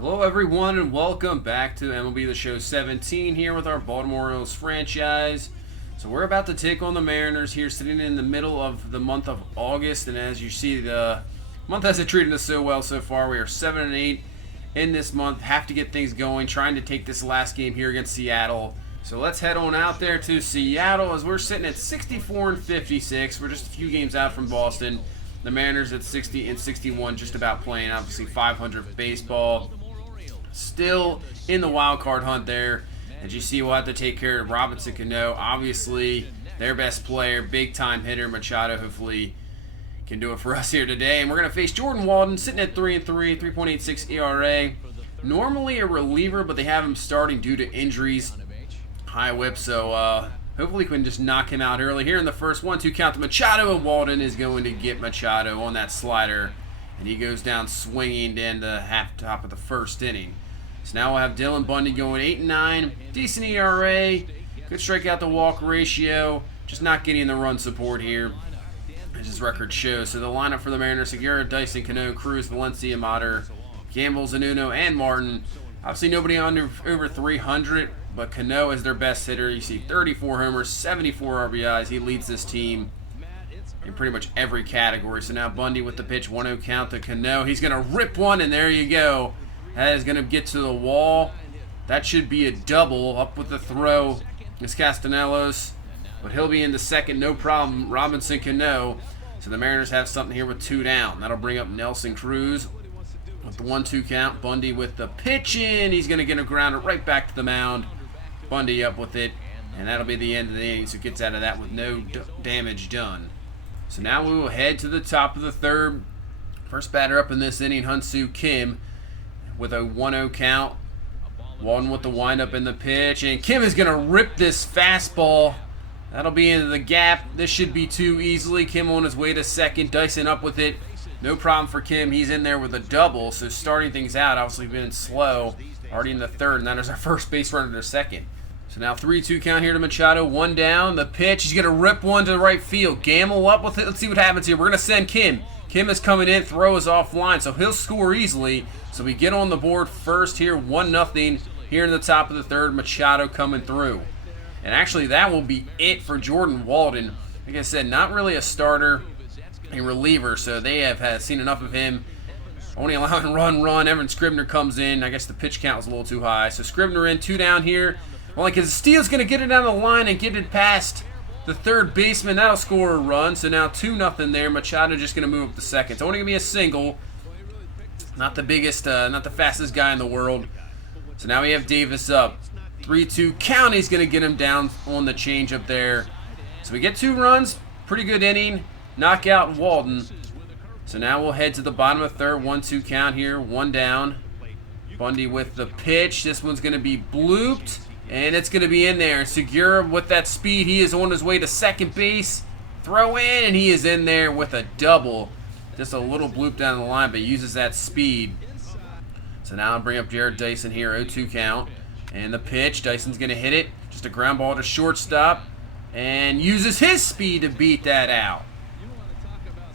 Hello, everyone, and welcome back to MLB The Show 17 here with our Baltimore Orioles franchise. So we're about to take on the Mariners here, sitting in the middle of the month of August, and as you see, the month hasn't treated us so well so far. We are 7-8 in this month. Have to get things going, trying to take this last game here against Seattle. So let's head on out there to Seattle as we're sitting at 64-56. We're just a few games out from Boston. The Mariners at 60-61, just about playing, obviously 500 baseball. Still in the wild card hunt there. As you see, we'll have to take care of Robinson Cano. Obviously, their best player, big-time hitter, Machado, hopefully can do it for us here today. And we're going to face Jordan Walden, sitting at 3-3, 3.86 ERA. Normally a reliever, but they have him starting due to injuries. High whip, so hopefully we can just knock him out early. Here in the first 1-2 count to Machado, and Walden is going to get Machado on that slider. And he goes down swinging in the top of the first inning. So now we'll have Dylan Bundy going 8-9, decent ERA, good strikeout to walk ratio, just not getting the run support here, as his record shows. So the lineup for the Mariners: Segura, Dyson, Cano, Cruz, Valencia, Mater, Gamble, Zanuno, and Martin. Obviously nobody over 300, but Cano is their best hitter. You see 34 homers, 74 RBIs. He leads this team in pretty much every category. So now Bundy with the pitch, 1-0 count to Cano. He's going to rip one, and there you go. That is going to get to the wall. That should be a double. Up with the throw is Castellanos, but he'll be in the second, no problem. Robinson Cano. So the Mariners have something here with 2 down. That'll bring up Nelson Cruz with the 1-2 count. Bundy with the pitch in. He's going to get a grounder right back to the mound. Bundy up with it, and that'll be the end of the inning. So gets out of that with no damage done. So now we will head to the top of the third. First batter up in this inning, Hyun-Soo Kim, with a 1-0 count. Walden with the windup in the pitch, and Kim is going to rip this fastball. That'll be into the gap. This should be too easily. Kim on his way to second. Dyson up with it. No problem for Kim. He's in there with a double, so starting things out, obviously been slow. Already in the third, and that is our first base runner to second. So now 3-2 count here to Machado. 1 down. The pitch. He's going to rip one to the right field. Gamble up with it. Let's see what happens here. We're going to send Kim. Kim is coming in. Throw is offline, so he'll score easily. So we get on the board first here, 1-0 here in the top of the third. Machado coming through. And actually, that will be it for Jordan Walden. Like I said, not really a starter, a reliever, so they have seen enough of him. Only allowing run. Evan Scribner comes in. I guess the pitch count was a little too high. So Scribner in, 2 down here. Well, because Steele's going to get it down the line and get it past the third baseman. That'll score a run. So now 2-0 there. Machado just going to move up to second. It's only going to be a single. Not the biggest, not the fastest guy in the world. So now we have Davis up. 3-2 count. He's going to get him down on the change up there. So we get 2 runs. Pretty good inning. Knockout Walden. So now we'll head to the bottom of the third. 1-2 count here. 1 down. Bundy with the pitch. This one's going to be blooped. And it's going to be in there. Segura with that speed. He is on his way to second base. Throw in, and he is in there with a double. Just a little bloop down the line, but uses that speed. So now I'll bring up Jared Dyson here. 0-2 count. And the pitch. Dyson's going to hit it. Just a ground ball to shortstop. And uses his speed to beat that out.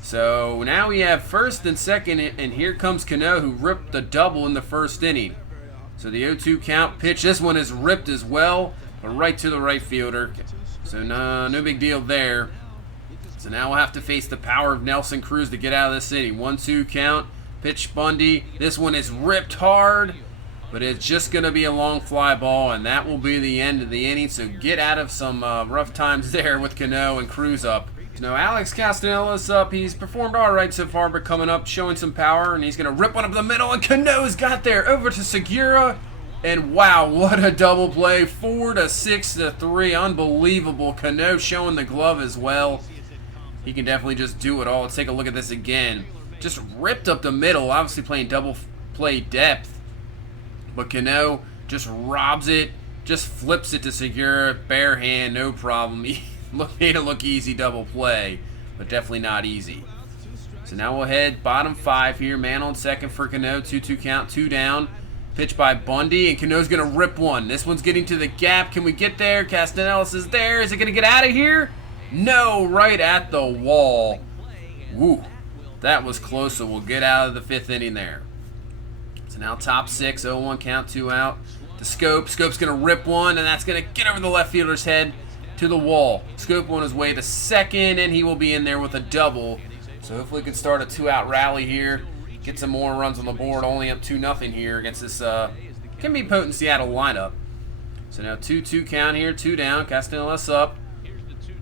So now we have first and second, and here comes Cano, who ripped the double in the first inning. So the 0-2 count pitch. This one is ripped as well, but right to the right fielder. So no big deal there. So now we'll have to face the power of Nelson Cruz to get out of this inning. 1-2 count. Pitch Bundy. This one is ripped hard, but it's just going to be a long fly ball, and that will be the end of the inning. So get out of some rough times there with Cano and Cruz up. Now Alex Castellanos up. He's performed all right so far, but coming up, showing some power, and he's going to rip one up the middle, and Cano's got there. Over to Segura, and wow, what a double play. 4-6-3. Unbelievable. Cano showing the glove as well. He can definitely just do it all. Let's take a look at this again. Just ripped up the middle, obviously playing double play depth. But Cano just robs it, just flips it to Segura, bare hand, no problem. Made it look easy double play, but definitely not easy. So now we'll head bottom 5 here. Man on second for Cano. 2-2 count, 2 down. Pitch by Bundy, and Cano's going to rip one. This one's getting to the gap. Can we get there? Castellanos is there. Is it going to get out of here? No, right at the wall. Woo. That was close, so we'll get out of the 5th inning there. So now top 6, 0-1 count, 2 out. To Scope. Scope's going to rip one, and that's going to get over the left fielder's head to the wall. Scope on his way to second, and he will be in there with a double. So hopefully we can start a 2-out rally here. Get some more runs on the board. Only up 2-0 here against this can be potent Seattle lineup. So now 2-2 count here, 2 down. Castellanos up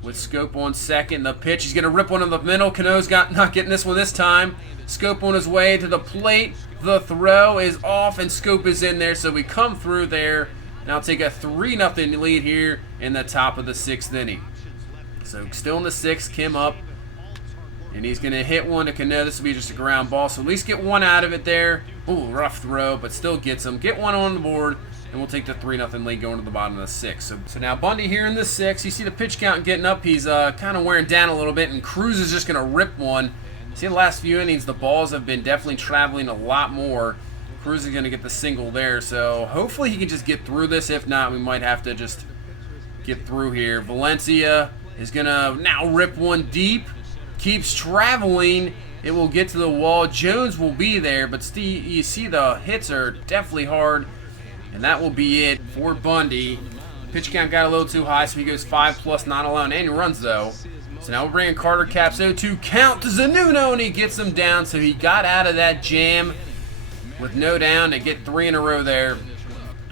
with Scope on second. The pitch, he's going to rip one in the middle. Cano's not getting this one this time. Scope on his way to the plate. The throw is off, and Scope is in there, so we come through there. Now take a 3-0 lead here in the top of the 6th inning. So still in the 6th, Kim up, and he's going to hit one to Cano. This will be just a ground ball, so at least get one out of it there. Ooh, rough throw, but still gets him. Get one on the board, and we'll take the 3-0 lead going to the bottom of the 6th. So now Bundy here in the 6th. You see the pitch count getting up. He's kind of wearing down a little bit, and Cruz is just going to rip one. See, the last few innings, the balls have been definitely traveling a lot more. Cruz is going to get the single there, so hopefully he can just get through this. If not, we might have to just get through here. Valencia is going to now rip one deep. Keeps traveling. It will get to the wall. Jones will be there, but you see the hits are definitely hard, and that will be it for Bundy. Pitch count got a little too high, so he goes 5+, not allowing any runs, though. So now we're bringing Carter Caps 0-2 count to Zunino, and he gets him down. So he got out of that jam with no down to get 3 in a row there.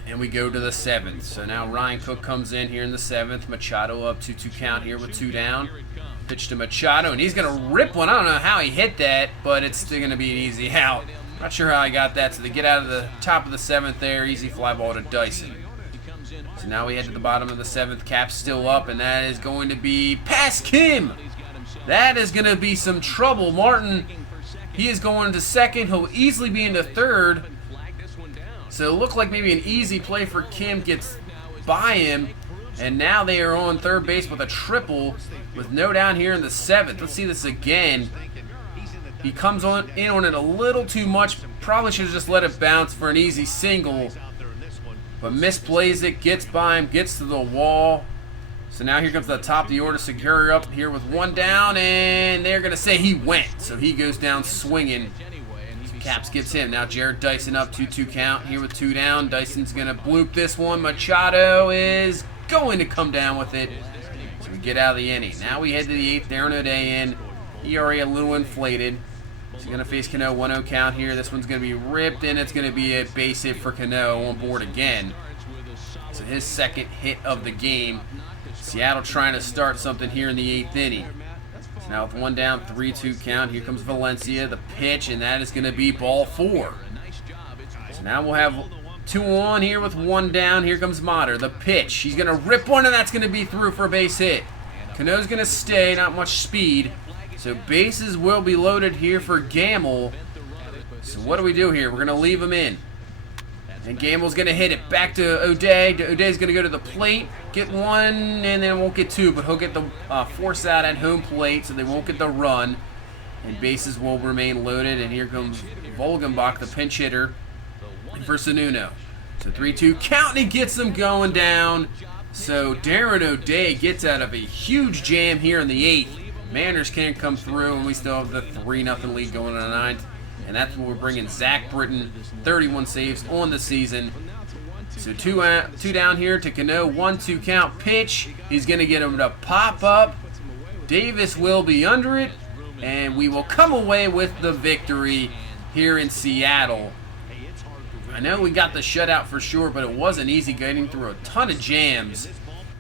And we go to the 7th. So now Ryan Cook comes in here in the 7th. Machado up 2-2 count here with 2 down. Pitch to Machado, and he's going to rip one. I don't know how he hit that, but it's still going to be an easy out. Not sure how I got that. So they get out of the top of the 7th there. Easy fly ball to Dyson. So now we head to the bottom of the 7th. Cap's still up, and that is going to be past Kim. That is going to be some trouble. Martin, he is going to second. He'll easily be into third. So it looked like maybe an easy play for Kim gets by him. And now they are on third base with a triple with no down here in the 7th. Let's see this again. He comes in on it a little too much. Probably should have just let it bounce for an easy single. But misplays it, gets by him, gets to the wall. So now here comes the top of the order. Segura up here with 1 down, and they're going to say he went. So he goes down swinging. Caps gets him. Now Jared Dyson up 2-2 count here with 2 down. Dyson's going to bloop this one. Machado is going to come down with it. So we get out of the inning. Now we head to the 8th. Aaron O'Day in. ERA a little inflated. He's going to face Cano 1-0 count here. This one's going to be ripped, and it's going to be a base hit for Cano on board again. So his 2nd hit of the game. Seattle trying to start something here in the 8th inning. So now with 1 down, 3-2 count. Here comes Valencia, the pitch, and that is going to be ball 4. So now we'll have 2 on here with 1 down. Here comes Motter, the pitch. He's going to rip one, and that's going to be through for a base hit. Cano's going to stay, not much speed. So bases will be loaded here for Gamble. So what do we do here? We're going to leave him in. And Gamble's going to hit it back to O'Day. O'Day's going to go to the plate, get 1, and then won't get 2. But he'll get the force out at home plate, so they won't get the run. And bases will remain loaded. And here comes Volgenbach, the pinch hitter, for Zunino. So 3-2 count, and he gets them going down. So Darren O'Day gets out of a huge jam here in the 8th. Mariners can't come through, and we still have the 3-0 lead going in the 9th. And that's when we're bringing Zach Britton, 31 saves on the season. So 2 down here to Cano, 1-2 count pitch. He's going to get him to pop up. Davis will be under it, and we will come away with the victory here in Seattle. I know we got the shutout for sure, but it wasn't easy getting through a ton of jams.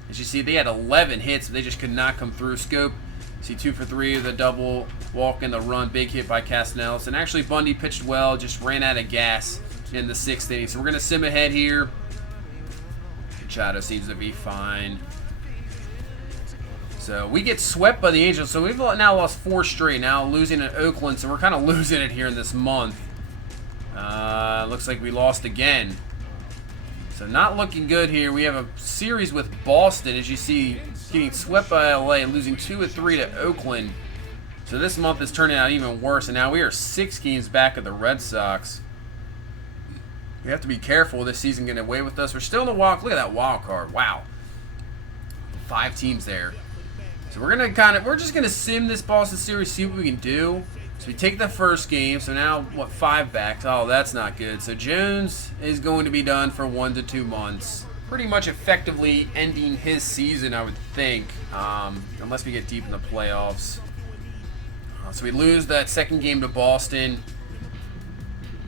As you see, they had 11 hits, but they just could not come through. Scope, see 2 for 3 with a double, walk and the run, big hit by Castellanos. And actually Bundy pitched well, just ran out of gas in the 6th inning. So we're going to sim ahead here. Machado seems to be fine. So we get swept by the Angels. So we've now lost 4 straight, now losing at Oakland. So we're kind of losing it here in this month. Looks like we lost again. So not looking good here. We have a series with Boston, as you see, getting swept by LA and losing 2 of 3 to Oakland. So this month is turning out even worse, and now we are 6 games back of the Red Sox. We have to be careful this season getting away with us. We're still in the wild. Look at that wild card. Wow. 5 teams there. So we're just gonna sim this Boston series, see what we can do. So we take the first game. So now, what, 5 backs? Oh, that's not good. So Jones is going to be done for 1 to 2 months. Pretty much effectively ending his season, I would think, unless we get deep in the playoffs. So we lose that second game to Boston.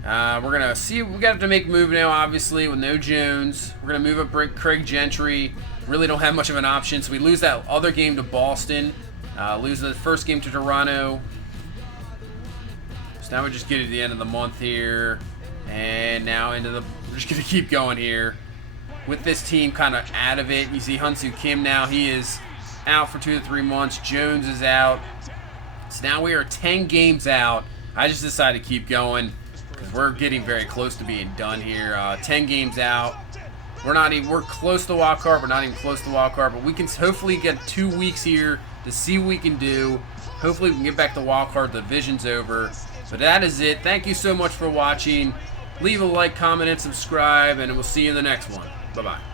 We're going to see. We got to make a move now, obviously, with no Jones. We're going to move up Craig Gentry. Really don't have much of an option. So we lose that other game to Boston. Lose the first game to Toronto. So now we just get to the end of the month here. And now we're just going to keep going here. With this team kind of out of it. You see Hyun-Soo Kim now. He is out for 2 to 3 months. Jones is out. So now we are 10 games out. I just decided to keep going because we're getting very close to being done here. 10 games out. We're close to wild card, but not even close to wild card. But we can hopefully get 2 weeks here to see what we can do. Hopefully we can get back to wild card. The division's over. But that is it. Thank you so much for watching. Leave a like, comment, and subscribe, and we'll see you in the next one. Bye-bye.